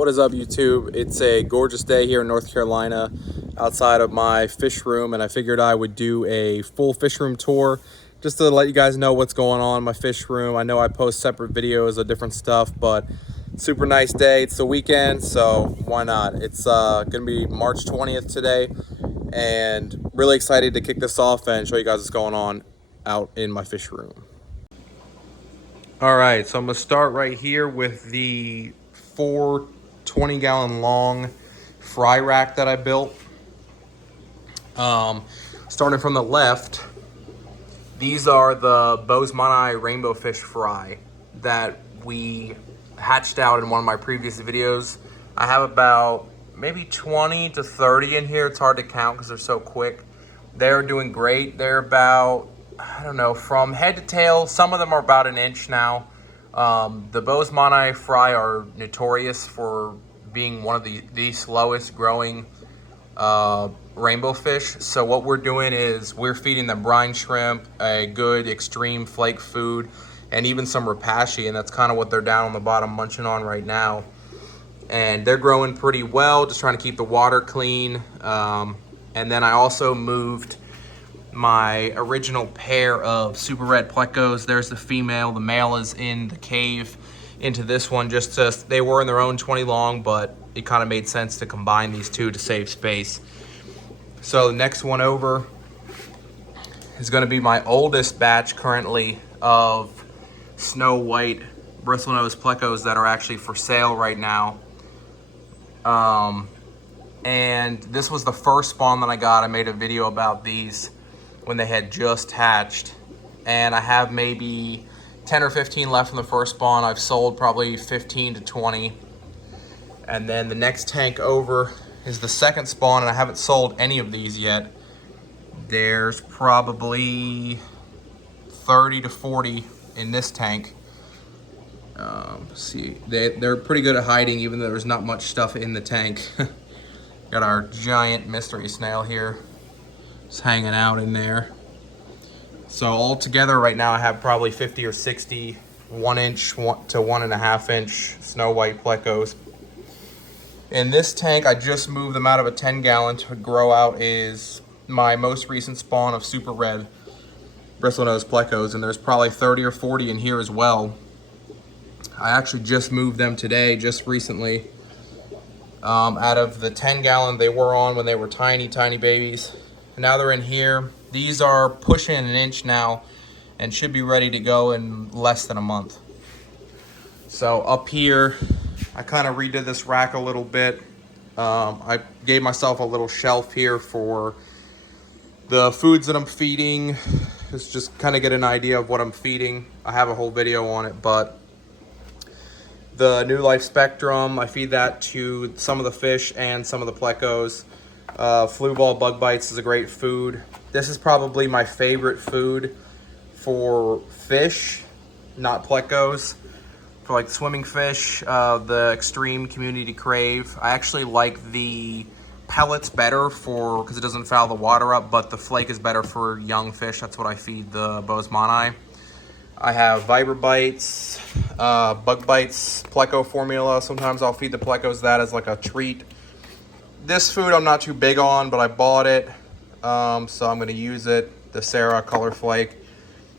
What is up, YouTube? It's a gorgeous day here in North Carolina outside of my fish room, and I figured I would do a full fish room tour just to let you guys know what's going on in my fish room. I know I post separate videos of different stuff, but super nice day. It's the weekend, so why not? It's gonna be March 20th today, and really excited to kick this off and show you guys what's going on out in my fish room. All right, so I'm gonna start right here with the 4 20-gallon long fry rack that I built. Starting from the left, these are the Bozeman rainbow fish fry that we hatched out in one of my previous videos. I have about maybe 20 to 30 in here. It's hard to count because they're so quick. They're doing great. They're about, I don't know, from head to tail, some of them are about an inch now. The Bozeman fry are notorious for being one of the slowest growing rainbow fish. So what we're doing is we're feeding them brine shrimp, a good extreme flake food, and even some rapashi, and that's kind of what they're down on the bottom munching on right now. And they're growing pretty well, just trying to keep the water clean. And then I also moved my original pair of super red plecos. There's the female, the male is in the cave, into this one. Just to, they were in their own 20 long, but it kind of made sense to combine these two to save space. So the next one over is going to be my oldest batch currently of snow white bristlenose plecos that are actually for sale right now. And this was the first spawn that I got. I made a video about these when they had just hatched, and I have maybe 10 or 15 left from the first spawn. I've sold probably 15 to 20. And then the next tank over is the second spawn, and I haven't sold any of these yet. There's probably 30 to 40 in this tank. See, they're pretty good at hiding, even though there's not much stuff in the tank. Got our giant mystery snail here. It's hanging out in there. So all together right now I have probably 50 or 60 1-inch to 1.5-inch snow white plecos. In this tank, I just moved them out of a 10-gallon to grow out is my most recent spawn of super red bristlenose plecos, and there's probably 30 or 40 in here as well. I actually just moved them today, just recently. Out of the 10-gallon they were on when they were tiny babies. Now they're in here. These are pushing an inch now and should be ready to go in less than a month. So up here, I kind of redid this rack a little bit. I gave myself a little shelf here for the foods that I'm feeding. Just kind of get an idea of what I'm feeding. I have a whole video on it, but the New Life Spectrum, I feed that to some of the fish and some of the plecos. Flu ball bug bites is a great food. This is probably my favorite food for fish, not plecos. For like swimming fish, the Extreme Community Crave. I actually like the pellets better for, because it doesn't foul the water up, but the flake is better for young fish. That's what I feed the Bozeman. I have Vibra Bites, Bug Bites, Pleco formula. Sometimes I'll feed the plecos that as like a treat. This food I'm not too big on, but I bought it, so I'm going to use it, the Sarah Color Flake.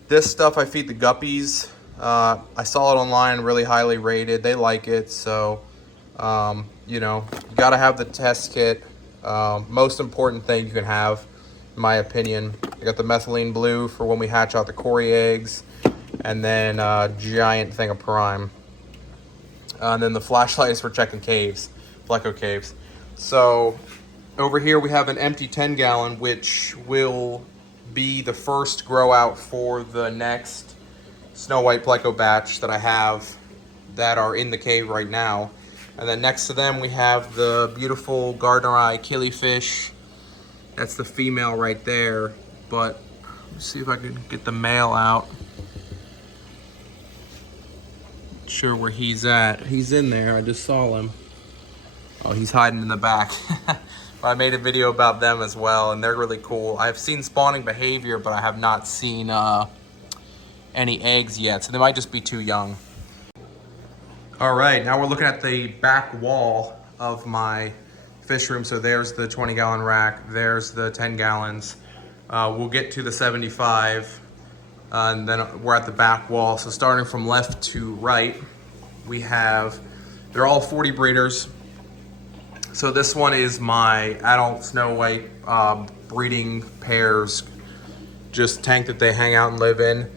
This stuff I feed the guppies. I saw it online, really highly rated. They like it, so, you know, you got to have the test kit. Most important thing you can have, in my opinion. I got the methylene blue for when we hatch out the Cory eggs, and then a giant thing of prime. And then the flashlight is for checking caves, pleco caves. So over here we have an empty 10-gallon, which will be the first grow out for the next snow white pleco batch that I have that are in the cave right now. And then next to them we have the beautiful Gardner Eye killifish. That's the female right there, but let's see if I can get the male out. Not sure where he's at. He's in there, I just saw him. Oh, he's hiding in the back. I made a video about them as well, and they're really cool. I've seen spawning behavior, but I have not seen any eggs yet, so they might just be too young. All right, now we're looking at the back wall of my fish room. So there's the 20-gallon rack, there's the 10 gallons. We'll get to the 75, and then we're at the back wall. So starting from left to right, they're all 40 breeders. So this one is my adult snow white breeding pairs, just tank that they hang out and live in.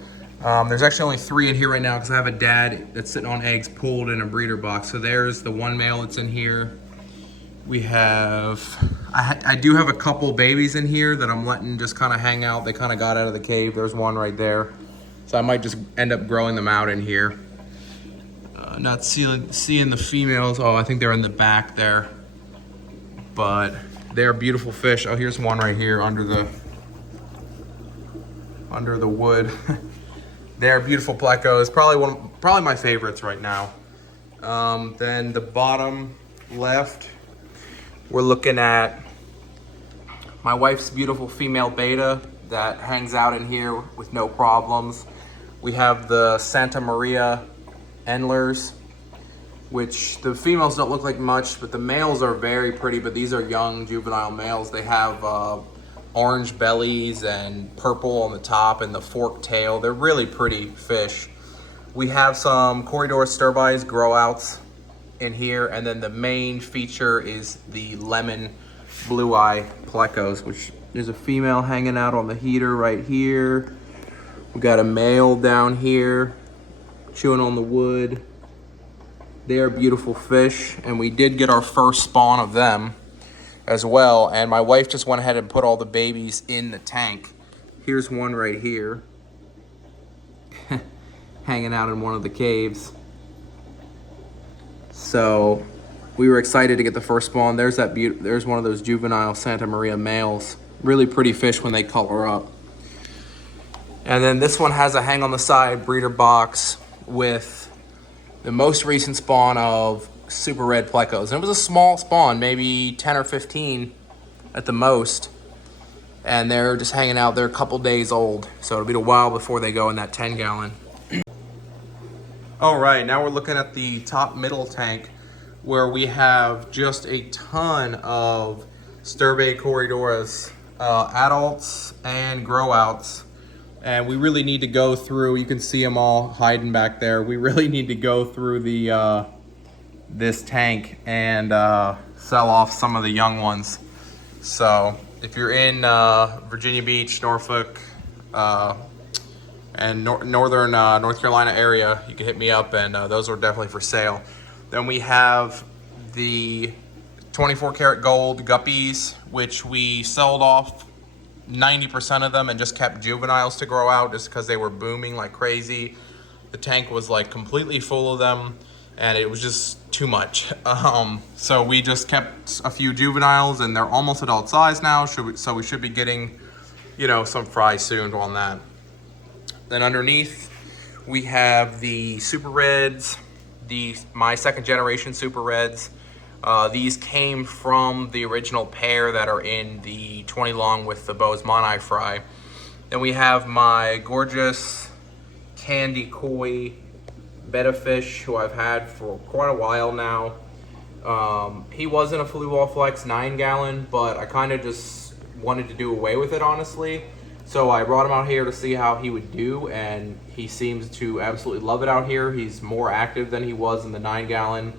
There's actually only 3 in here right now because I have a dad that's sitting on eggs pulled in a breeder box. So there's the one male that's in here. I do have a couple babies in here that I'm letting just kind of hang out. They kind of got out of the cave. There's one right there. So I might just end up growing them out in here. Not seeing the females. Oh, I think they're in the back there. But they're beautiful fish. Oh, here's one right here under the wood. They're beautiful plecos. Probably my favorites right now. Then the bottom left, we're looking at my wife's beautiful female beta that hangs out in here with no problems. We have the Santa Maria Endlers, which the females don't look like much, but the males are very pretty. But these are young juvenile males. They have orange bellies and purple on the top and the forked tail. They're really pretty fish. We have some Corridor Sturbies grow outs in here, and then the main feature is the lemon blue eye plecos, which there's a female hanging out on the heater right here. We got a male down here chewing on the wood. They are beautiful fish, and we did get our first spawn of them as well, and my wife just went ahead and put all the babies in the tank. Here's one right here hanging out in one of the caves. So we were excited to get the first spawn. There's one of those juvenile Santa Maria males. Really pretty fish when they color up. And then this one has a hang on the side breeder box with the most recent spawn of super red plecos. And it was a small spawn, maybe 10 or 15 at the most. And they're just hanging out. They're a couple days old. So it'll be a while before they go in that 10 gallon. All right, now we're looking at the top middle tank where we have just a ton of Sturbe Corridoras, adults and grow outs. And we really need to go through, you can see them all hiding back there. We really need to go through the this tank and sell off some of the young ones. So if you're in Virginia Beach, Norfolk, and northern North Carolina area, you can hit me up, and those are definitely for sale. Then we have the 24 karat gold guppies, which we sold off 90% of them and just kept juveniles to grow out just because they were booming like crazy. The tank was like completely full of them, and it was just too much. So we just kept a few juveniles, and they're almost adult size now. So we should be getting, some fry soon on that. Then underneath, we have the Super Reds, my second generation Super Reds. These came from the original pair that are in the 20 long with the Bozeman fry. Then we have my gorgeous Candy Koi betta fish, who I've had for quite a while now. He wasn't a Flue Wall Flex 9 gallon, but I kind of just wanted to do away with it, honestly. So I brought him out here to see how he would do, and he seems to absolutely love it out here. He's more active than he was in the 9 gallon.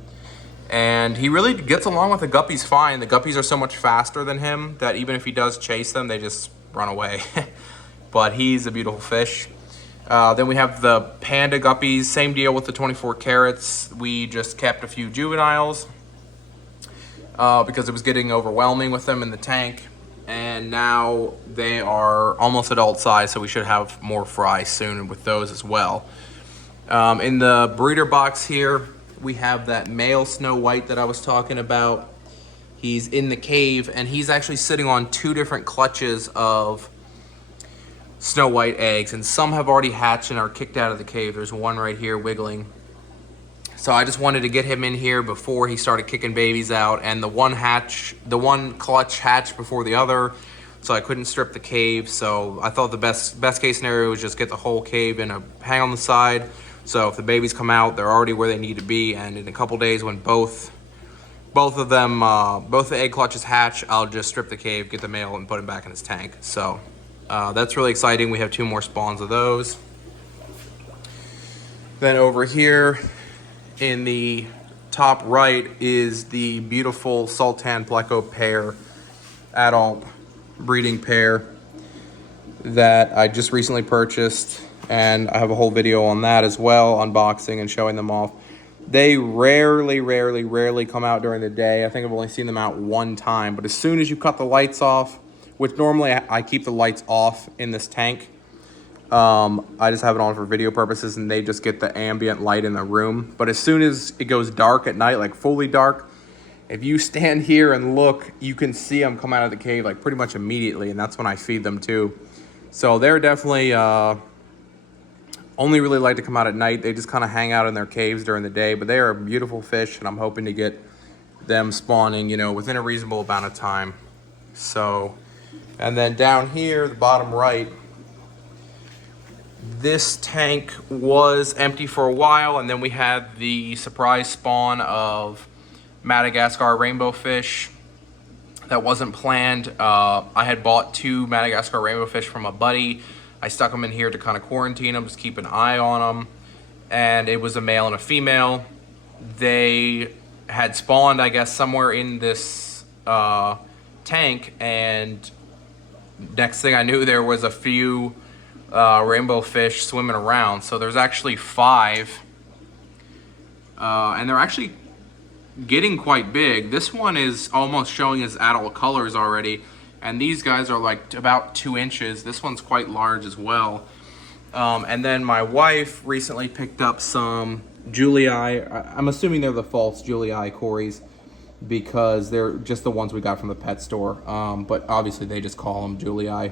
And he really gets along with the guppies fine. The guppies are so much faster than him that even if he does chase them, they just run away. But he's a beautiful fish. Then we have the panda guppies. Same deal with the 24 carats. We just kept a few juveniles because it was getting overwhelming with them in the tank. And now they are almost adult size, so we should have more fry soon with those as well. In the breeder box here, we have that male Snow White that I was talking about. He's in the cave, and he's actually sitting on 2 different clutches of Snow White eggs, and some have already hatched and are kicked out of the cave. There's one right here wiggling. So I just wanted to get him in here before he started kicking babies out, and the one clutch hatched before the other, so I couldn't strip the cave. So I thought the best case scenario was just get the whole cave in a hang on the side. So if the babies come out, they're already where they need to be, and in a couple days when both of them, both the egg clutches hatch, I'll just strip the cave, get the male, and put him back in his tank. So that's really exciting. We have 2 more spawns of those. Then over here in the top right is the beautiful Sultan Pleco pair, adult breeding pair that I just recently purchased, and I have a whole video on that as well, unboxing and showing them off. They rarely come out during the day. I think I've only seen them out 1 time, but as soon as you cut the lights off, which normally I keep the lights off in this tank, I just have it on for video purposes, and they just get the ambient light in the room. But as soon as it goes dark at night, like fully dark, if you stand here and look, you can see them come out of the cave like pretty much immediately, and that's when I feed them too. So they're definitely only really like to come out at night. They just kind of hang out in their caves during the day, but they are beautiful fish, and I'm hoping to get them spawning, you know, within a reasonable amount of time. So, and then down here, the bottom right, this tank was empty for a while, and then we had the surprise spawn of Madagascar rainbow fish that wasn't planned. I had bought 2 Madagascar rainbow fish from a buddy. I stuck them in here to kind of quarantine them, just keep an eye on them. And it was a male and a female. They had spawned, I guess, somewhere in this tank, and next thing I knew, there was a few rainbow fish swimming around. So there's actually 5, and they're actually getting quite big. This one is almost showing his adult colors already, and these guys are like about 2 inches. This one's quite large as well. And then my wife recently picked up some Julii. I'm assuming they're the false Julii Corys, because they're just the ones we got from the pet store, but obviously they just call them Julii.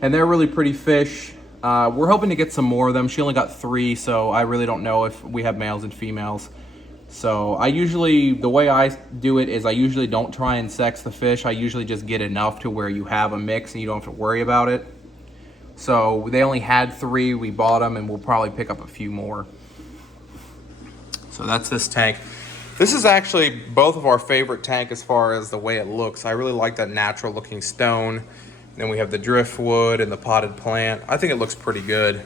And they're really pretty fish. We're hoping to get some more of them. She only got 3, so I really don't know if we have males and females. So I usually, the way I do it is I usually don't try and sex the fish. I usually just get enough to where you have a mix and you don't have to worry about it. So they only had 3, we bought them, and we'll probably pick up a few more. So that's this tank. This is actually both of our favorite tank as far as the way it looks. I really like that natural looking stone. Then we have the driftwood and the potted plant. I think it looks pretty good.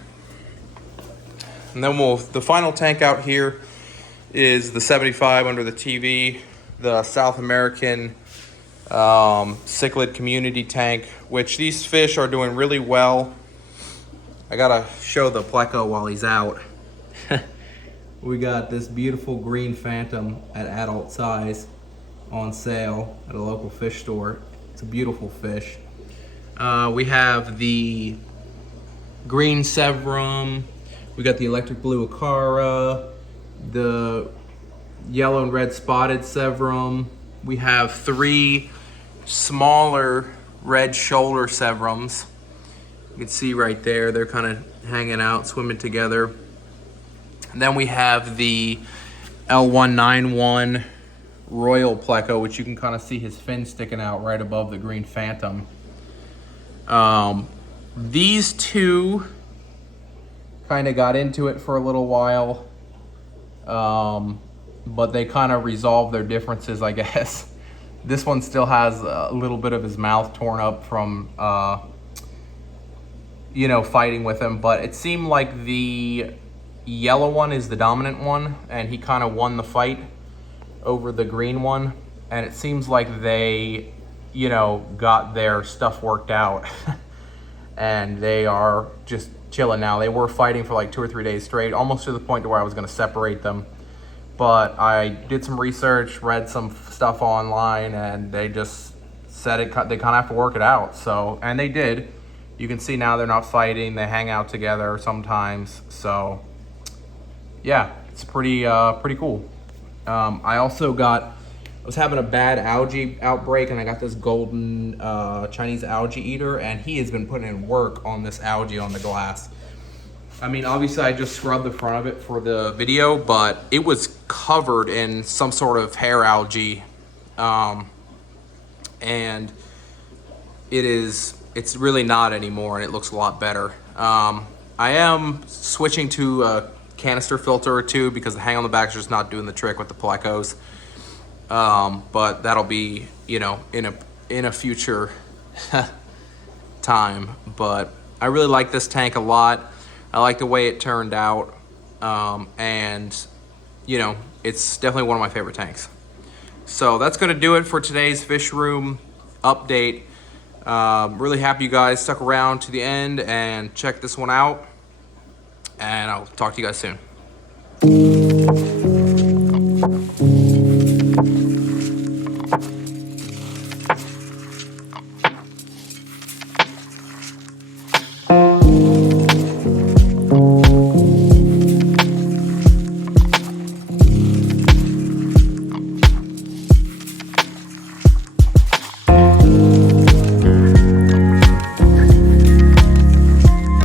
And then the final tank out here is the 75 under the TV, the South American cichlid community tank, which these fish are doing really well. I gotta show the Pleco while he's out. We got this beautiful green phantom at adult size on sale at a local fish store. It's a beautiful fish. We have the green Severum, we got the electric blue Acara, the yellow and red spotted Severum. We have 3 smaller red shoulder Severums. You can see right there, they're kind of hanging out, swimming together. And then we have the L191 Royal Pleco, which you can kind of see his fin sticking out right above the green phantom. These 2 kind of got into it for a little while, but they kind of resolved their differences, I guess. This one still has a little bit of his mouth torn up from, you know, fighting with him, but it seemed like the yellow one is the dominant one, and he kind of won the fight over the green one, and it seems like they, you know, got their stuff worked out and they are just chilling now. They were fighting for like 2 or 3 days straight, almost to the point to where I was going to separate them, but I did some research, read some stuff online, and they just said they kind of have to work it out. So, and they did. You can see now they're not fighting, they hang out together sometimes. So yeah, it's pretty cool. I also I was having a bad algae outbreak, and I got this golden Chinese algae eater, and he has been putting in work on this algae on the glass. I mean, obviously I just scrubbed the front of it for the video, but it was covered in some sort of hair algae, and it's really not anymore, and it looks a lot better. I am switching to a canister filter or two because the hang on the back is just not doing the trick with the plecos. But that'll be, you know, in a future time. But I really like this tank a lot. I like the way it turned out, and you know, it's definitely one of my favorite tanks. So that's gonna do it for today's fish room update. Really happy you guys stuck around to the end and check this one out, and I'll talk to you guys soon.